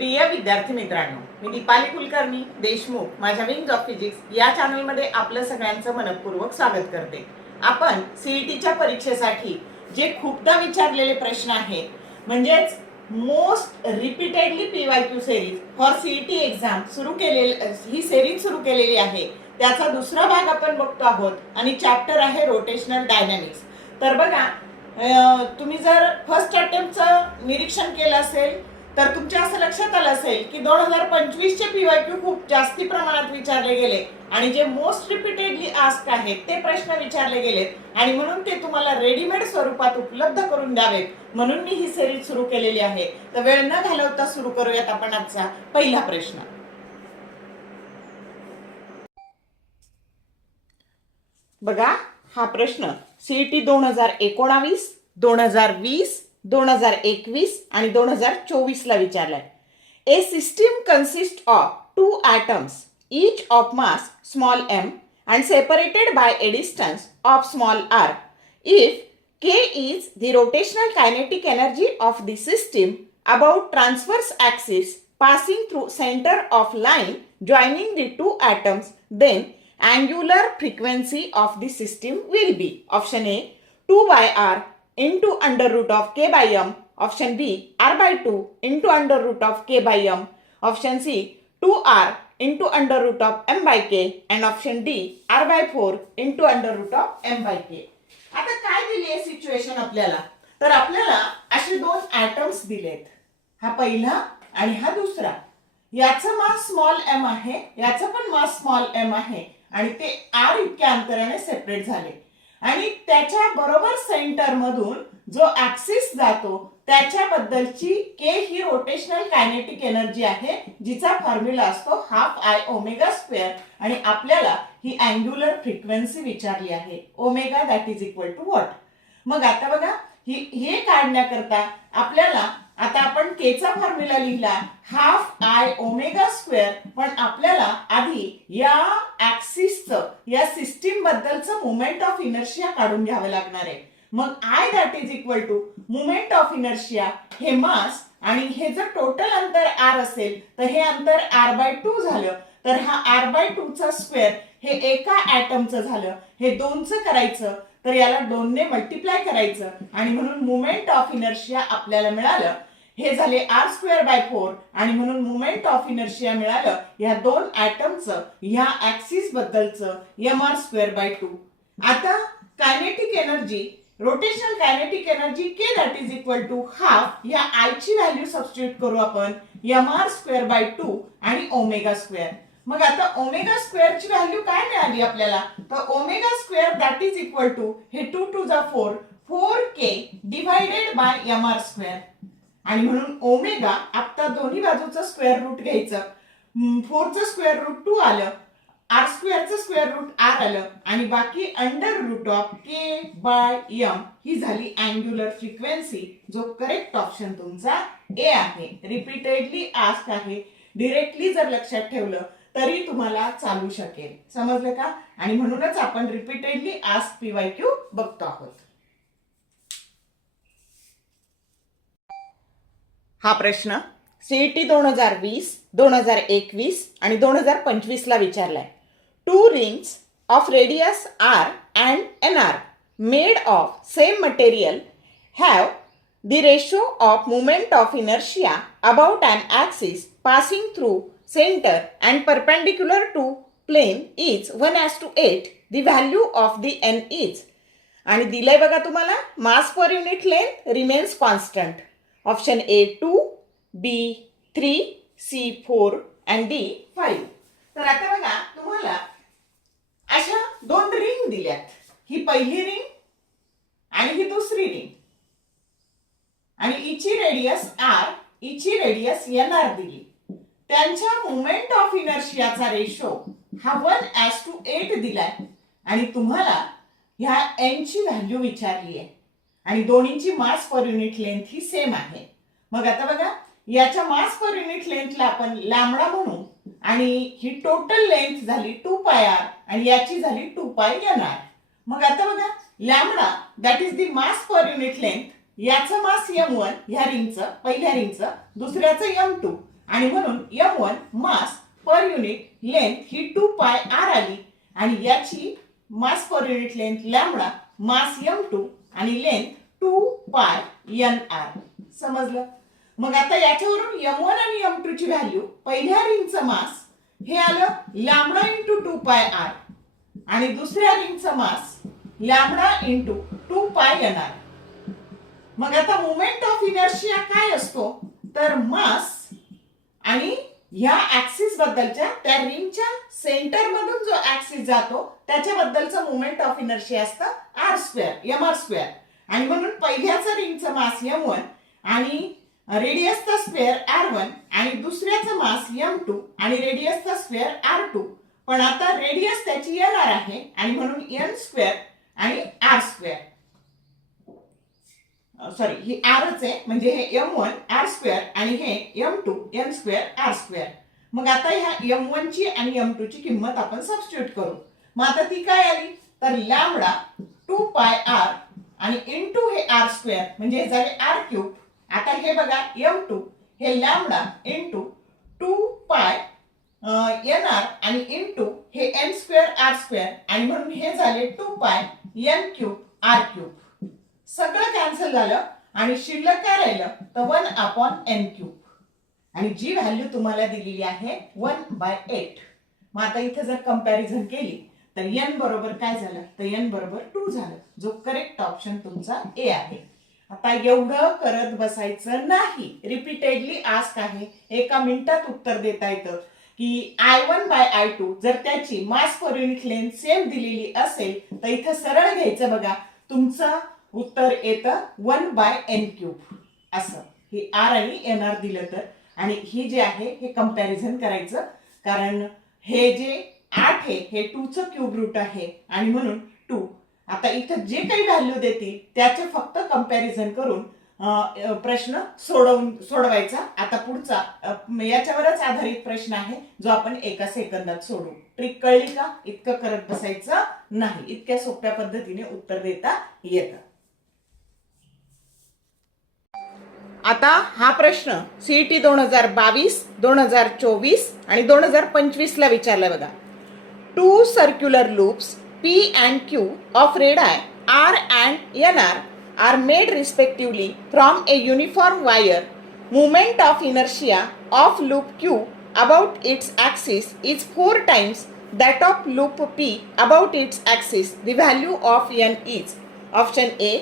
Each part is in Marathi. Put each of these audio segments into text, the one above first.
प्रिय विद्यार्थी मित्रांनो, मी दीपाली कुलकर्णी देशमुख माझ्या विंग्स ऑफ फिजिक्स या चॅनलमध्ये आपलं सगळ्यांचं मनपूर्वक स्वागत करते. आपण सीईटीच्या परीक्षेसाठी जे खूपदा विचारलेले प्रश्न आहेत, म्हणजेच most repeatedly PYQ series for CET exam he series सुरू केलेली आहे. त्याचा दुसरा भाग आपण बघतो आहोत आणि चॅप्टर आहे रोटेशनल डायनॅमिक्स. तर बघा, तुम्ही जर फर्स्ट अटेम्प्टचं निरीक्षण केलं असेल तर तुमच्या असं लक्षात आलं असेल की 2025 चे पीवायक्यू खूप जास्ती प्रमाणात विचारले गेले आणि जे मोस्ट रिपीटेडली आस्क आहेत ते प्रश्न विचारले गेलेत आणि म्हणून ते तुम्हाला रेडीमेड स्वरूपात उपलब्ध करून द्यावेत म्हणून मी ही सिरीज सुरू केलेली आहे. तर वेळ न घालवता सुरू करूयात आपण आजचा पहिला प्रश्न. बघा, हा प्रश्न सीईटी 2019, 2020, 2021 आणि 2024 ला विचारलाय. A system consist of two atoms each of mass small m and separated by a distance of small r. If k is the rotational kinetic energy of the system about transverse axis passing through center of line joining the two atoms, then angular frequency of the system will be option A 2 by r into under root of k by m, option B r by 2 into under root of k by m, option C 2r into under root of m by k and option D r by 4 into under root of m by k. आता काय दिली आहे सिच्युएशन आपल्याला? तर आपल्याला असे दोन ॲटम्स दिलेत, हा पहिला आणि हा दुसरा. याचा मास स्मॉल m आहे, याचा पण मास स्मॉल m आहे आणि ते r इतक्या अंतराने सेपरेट झाले आणि त्याच्या बरोबर सेंटर मधून जो ऍक्सिस जातो त्याच्याबद्दलची k ही रोटेशनल कायनेटिक एनर्जी आहे, जिचा फॉर्म्युला असतो हाफ I ओमेगा स्क्वेअर आणि आपल्याला ही अँग्युलर फ्रिक्वेन्सी विचारली आहे. Omega that is equal to what? मग आता बघा, हे काढण्याकरता आपल्याला आता आपण k चा फॉर्म्युला लिहिला हाफ I ओमेगा स्क्वेअर, पण आपल्याला आधी या ऍक्सिसचं या सिस्टीम बद्दलचं मोमेंट ऑफ इनर्शिया काढून घ्यावं लागणार आहे. मग I that is equal to moment of inertia हे मास आणि हे जर टोटल अंतर r असेल तर हे अंतर r बाय 2 झालं, तर हा r बाय 2 चा स्क्वेअर हे एका ॲटमचं झालं. हे 2चं करायचं तर याला 2 ने मल्टिप्लाय करायचं आणि म्हणून मोमेंट ऑफ इनर्शिया आपल्याला मिळालं. हे झाले r स्क्वेअर बाय 4 आणि म्हणून मोमेंट ऑफ इनर्शिया मिळालं या दोन ॲटमचं या ऍक्सिस बद्दलचं mr स्क्वेअर बाय 2. आता kinetic energy, rotational kinetic energy k that is equal to half या I ची व्हॅल्यू सबस्टिट्यूट करू आपण mr स्क्वेअर बाय 2 आणि ओमेगा स्क्वेअर. मग आता ओमेगा स्क्वेअर ची व्हॅल्यू काय मिळाली आपल्याला? तर omega square that is equal to हे 2 टू जा 4 4k divided by mr square आणि म्हणून ओमेगा आता दोन्ही बाजूचं स्क्वेअर रूट घ्यायचं. 4 चं स्क्वेअर रूट 2 आलं, r स्क्वेअर चं स्क्वेअर रूट r आलं आणि बाकी under root of k by m ही झाली अँग्युलर फ्रिक्वेन्सी, जो करेक्ट ऑप्शन तुमचा A आहे. रिपीटेडली आस्क आहे, डिरेक्टली जर लक्षात ठेवलं तरी तुम्हाला चालू शकेल. समजलं का? आणि म्हणूनच आपण रिपीटेडली आस्क पीवायक्यू बघतो आहोत. हा प्रश्न सीईटी 2020, 2021 आणि 2025 ला विचारलाय. Two rings of radius r and nr made of same material have the ratio of moment of inertia about an axis passing through center and perpendicular to plane is 1:8. The value of the n is. आणि दिलंय बघा तुम्हाला mass per unit length remains constant. Option A 2, B 3, C 4 and D 5. तर आता बघा, तुम्हाला अशा दोन रिंग दिल्यात, ही पहिली रिंग आणि ही दुसरी रिंग आणि हिची रेडियस r, हिची रेडियस nr दिली. त्यांच्या मोमेंट ऑफ इनर्शियाचा रेशो हा 1:8 दिलाय आणि तुम्हाला ह्या n ची व्हॅल्यू विचारली आहे आणि दोन्हींची मास पर युनिट लेंथ ही सेम आहे. मग आता बघा, याच्या मास पर युनिट लेंथला आपण लॅम्बडा म्हणू आणि ही टोटल लेंथ झाली 2πr आणि याची झाली 2πnr. मग आता बघा, lambda that is the mass per unit length, याचं मास m1 ह्या रिंगचं, पहिल्या रिंगचं, दुसऱ्याचं m2 आणि म्हणून m1 मास पर युनिट लेंथ ही 2 पाय r आली आणि याची मास पर युनिट लेंथ लॅम्बडा मास m2 आणि लेंथ 2 पाय nr. समजलं? मग आता याच्यावरून m1 आणि m2 ची व्हॅल्यू पहिल्या रिंगचं मास हे आलं लॅम्बडा इंटू 2 पाय r आणि दुसऱ्या रिंगचं मास लॅम्बडा इंटू 2 पाय nr. मग आता मोमेंट ऑफ इनर्शिया काय असतो तर मास आणि ह्या ऍक्सिस बद्दलच्या त्या रिंगच्या सेंटर मधून जो ऍक्सिस जातो त्याच्याबद्दलचं मोमेंट ऑफ इनर्शिया असतं r स्क्वेअर mr स्क्वेअर आणि म्हणून पहिल्याचं रिंगचं मास m1 आणि रेडियसचा स्क्वेअर r1 आणि दुसऱ्याचं मास m2 आणि रेडियसचा स्क्वेअर r2. पण आता रेडियस त्याची nr आहे आणि म्हणून n स्क्वेअर आणि r स्क्वेअर सॉरी ही rच आहे म्हणजे हे m1 r स्क्वेअर आणि हे m2 n square r square. मग आता ह्या m1 ची आणि m2 ची किंमत आपण सबस्टिट्यूट करू. मग आता ती काय आली तर लॅम्बडा 2 पाय r आणि इनटू हे r स्क्वेअर म्हणजे हे झाले r क्यूब. आता हे बघा m2 हे लॅम्बडा इनटू 2 पाय nr आणि इनटू हे n स्क्वेअर r स्क्वेअर आणि म्हणून हे झाले 2 पाय n क्यूब r क्यूब. सगळं कॅन्सल झालं आणि शिल्लक काय राहिलं तर 1/n क्यूब आणि जी व्हॅल्यू तुम्हाला दिलेली आहे 1/8. मग आता इथे जर कंपॅरिझन केली तर n बरोबर काय झालं तर n बरोबर 2 झालं जो करेक्ट ऑप्शन तुमचा ए आहे. आता एवढं करत बसायचं नाही. रिपीटेडली आस्क आहे एका मिनिटात उत्तर देता येतं की I1/I2 जर त्याची मास पर युनिट लेंथ सेम दिलेली असेल तर इथं सरळ घ्यायचं बघा तुमचं उत्तर येतं 1/n क्यूब असं. हे r आणि nr दिलं तर आणि ही जे आहे हे कंपॅरिझन करायचं कारण हे जे 8 आहे हे 2 चं क्यूब रूट आहे आणि म्हणून 2. आता इथं जे काही व्हॅल्यू देतील त्याचे फक्त कंपॅरिझन करून प्रश्न सोडवायचा. आता पुढचा याच्यावरच आधारित प्रश्न आहे जो आपण एका सेकंदात सोडवू. ट्रिक कळली का? इतकं करत बसायचं नाही. इतक्या सोप्या पद्धतीने उत्तर देता येतं. आता हा प्रश्न सीईटी 2022, 2024 आणि 2025 ला विचारलाय बघा. 2 circular loops P and Q of radii R and NR are made respectively from a uniform wire. Moment of inertia of loop Q about its axis is 4 times that of loop P about its axis. The value of n is option A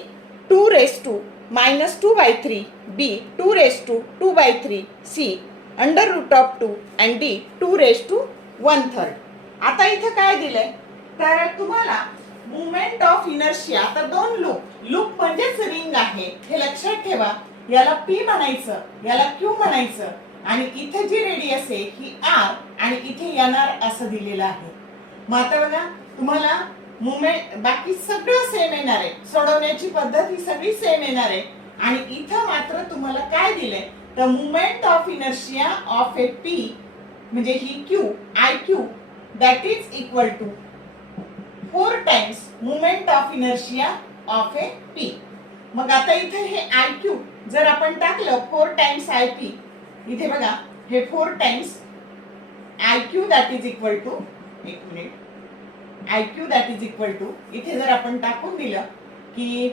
2 raised to minus 2/3, B 2 raised to 2/3, C under root of 2 and D 2 raised to 1/3. आता इथं काय दिलंय तर तुम्हाला मोमेंट ऑफ इनर्शिया आता 2 लूप म्हणजेच रिंग आहे हे लक्षात ठेवा. याला P म्हणायचं याला Q म्हणायचं आणि इथे जी रेडियस आहे ही R आणि इथे nr असं दिलेलं आहे. मग आता बघा तुम्हाला मोमेंट बाकी सगळं सेम येणार आहे. सोडवण्याची पद्धत ही सगळी सेम येणार आहे आणि इथं मात्र तुम्हाला काय दिलंय तर moment of inertia of A P म्हणजे ही Q IQ that is equal to 4 times moment of inertia of A P. मग आता इथे हे IQ जर आपण टाकलं 4 times IP इथे बघा हे 4 times IQ that is equal to एक minute IQ that is equal to इथे जर आपण टाकून दिलं की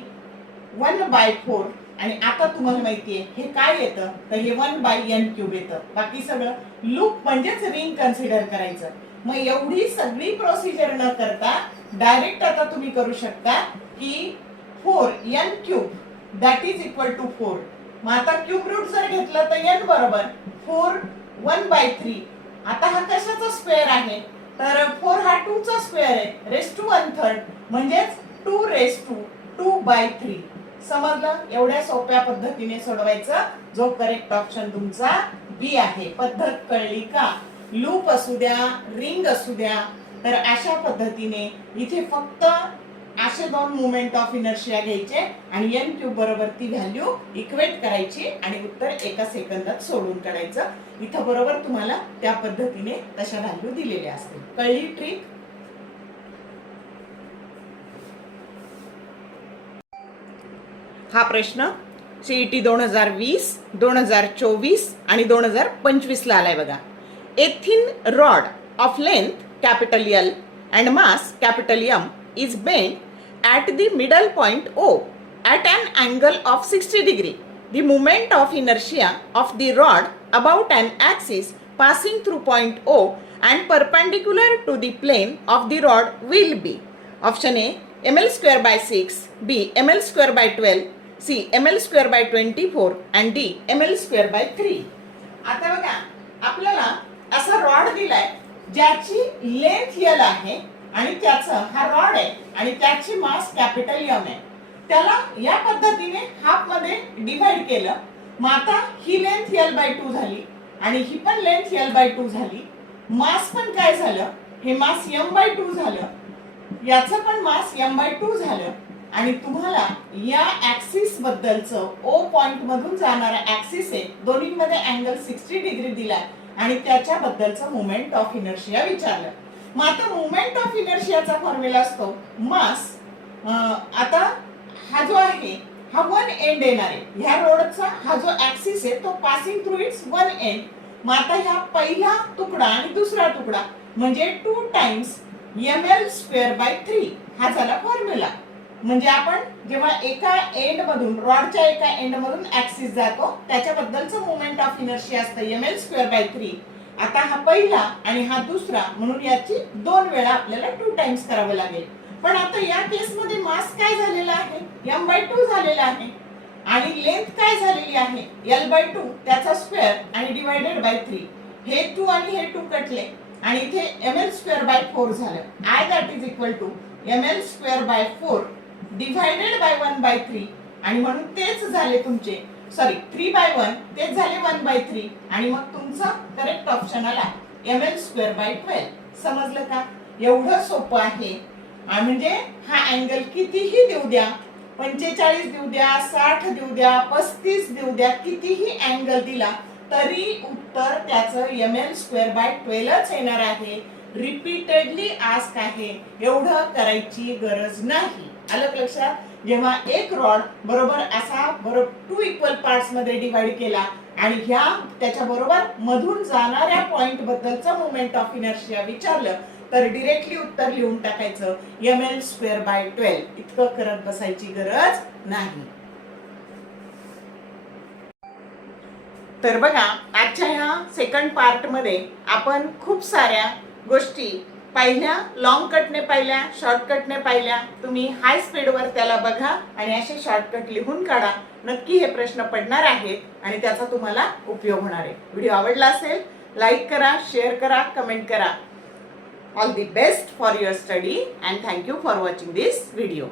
1/4 आणि आता तुम्हाला माहितीये हे काय येतं तर हे 1/n क्यूब येतं. बाकी सगळं लूप म्हणजेच रिंग कन्सिडर करायचं. मग एवढी सगळी प्रोसिजर न करता डायरेक्ट आता तुम्ही करू शकता की 4n cube that is equal to 4. मग आता क्यूब रूट जर घेतलं तर n बरोबर 4 1/3. आता हा कशाचा स्क्वेअर आहे तर 4 हा 2 चा स्क्वेअर आहे रेस टू 1/3 म्हणजेच 2 रेस टू 2/3. समजलं? एवढ्या सोप्या पद्धतीने सोडवायचं जो करेक्ट ऑप्शन तुमचा बी आहे. पद्धत कळली का? लूप असू द्या रिंग असू द्या तर अशा पद्धतीने इथे फक्त असे 2 मोमेंट ऑफ इनर्शिया घ्यायचे आणि n क्यूब बरोबर ती व्हॅल्यू इक्वेट करायची आणि उत्तर एका सेकंदात सोडून काढायचं. इथं बरोबर तुम्हाला त्या पद्धतीने तशा व्हॅल्यू दिलेल्या असतील. कळली ट्रिक? हा प्रश्न CET 2020, 2024 आणि 2025ला आलाय बघा. A thin rod of length capital L and mass capital M is bent at the middle point O at an angle of 60 degree. The moment of inertia of the rod about an axis passing through point O and perpendicular to the plane of the rod will be. Option A, ml square by 6, B, ml square by 12, C, ml square by 24 and D, ml square by 3. आता बघा आपल्याला असा रॉड दिलाय ज्याची लेंथ L आहे आणि त्याचं हा रॉड आहे आणि त्याची मास कॅपिटल M आहे. त्याला या पद्धतीने हाफ मध्ये डिवाइड केलं. मग आता ही लेंथ L/2 झाली आणि ही पण लेंथ L/2 झाली. मास पण काय झालं, हे मास M/2 झालं, याचं पण मास M/2 झालं आणि तुम्हाला या ऍक्सिस बद्दलचं O पॉइंट मधून जाणारा ऍक्सिस आहे, दोन्हीमध्ये अँगल 60 डिग्री दिलाय आणि त्याच्याबद्दलचं मोमेंट ऑफ इनर्शिया विचारलं. मग आता मोमेंट ऑफ इनर्शियाचा फॉर्म्युला असतो मास. आता हा जो आहे हा वन एंड येणार आहे. ह्या रोडचा हा जो ऍक्सिस आहे तो passing through it's one end. मग आता ह्या पहिला तुकडा आणि दुसरा तुकडा म्हणजे 2 टाइम्स ml स्क्वेअर बाय 3 हा झाला फॉर्म्युला. म्हणजे आपण जेव्हा एका एंड मधून रॉडच्या एका एंड मधून ऍक्सिस जातो त्याच्याबद्दलचं मोमेंट ऑफ इनर्शिया असतं ml स्क्वेअर बाय 3. आता हा पहिला आणि हा दुसरा म्हणून याची 2 वेळा आपल्याला 2 टाइम्स करावं लागेल. पण आता या केस मध्ये मास काय झालेला आहे, M/2 झालेला आहे आणि लेंथ काय झालेली आहे L/2 त्याचा स्क्वेअर आणि डिवाइडेड बाय 3. हे 2 आणि हे 2 कटले आणि इथे ml स्क्वेअर बाय 4 झालं. I that is equal to ml square by 4 divided by 1/3 आणि म्हणून तेच झाले तुमचे 3/1 तेच झाले 1/3 आणि मग तुमचा करेक्ट ऑप्शन आला ml स्क्वेअर बाय 12. समजलं का? एवढं सोपं आहे. म्हणजे हा अँगल कितीही देऊ द्या, 45 देऊ द्या, 60 देऊ द्या, 35 देऊ द्या, कितीही अँगल दिला तरी उत्तर त्याचं ml स्क्वेअर बाय 12च येणार आहे. रिपीटेडली आस्क आहे, एवढं करायची गरज नाही. आलं लक्षात? जेव्हा एक रॉड बरोबर असा 2 इक्वल पार्ट्स मध्ये डिवाइड केला आणि ह्या त्याच्या बरोबर मधून जाणाऱ्या पॉइंट बद्दलचं मोमेंट ऑफ इनर्शिया विचारलं तर डायरेक्टली उत्तर लिहून टाकायचं ml स्क्वेअर बाय 12. इतकं करत बसायची गरज नाही. तर बघा आजच्या ह्या सेकंड पार्ट मध्ये आपण खूप साऱ्या गोष्टी पाहिल्या, लॉंग कटने पाहिल्या, शॉर्टकटने पाहिल्या. तुम्ही हाय स्पीड वर त्याला बघा आणि असे शॉर्टकट लिहून काढा. नक्की हे प्रश्न पडणार आहेत आणि त्याचा तुम्हाला उपयोग होणार आहे. व्हिडिओ आवडला असेल लाईक करा, शेअर करा, कमेंट करा. All the best for your study and thank you for watching this video.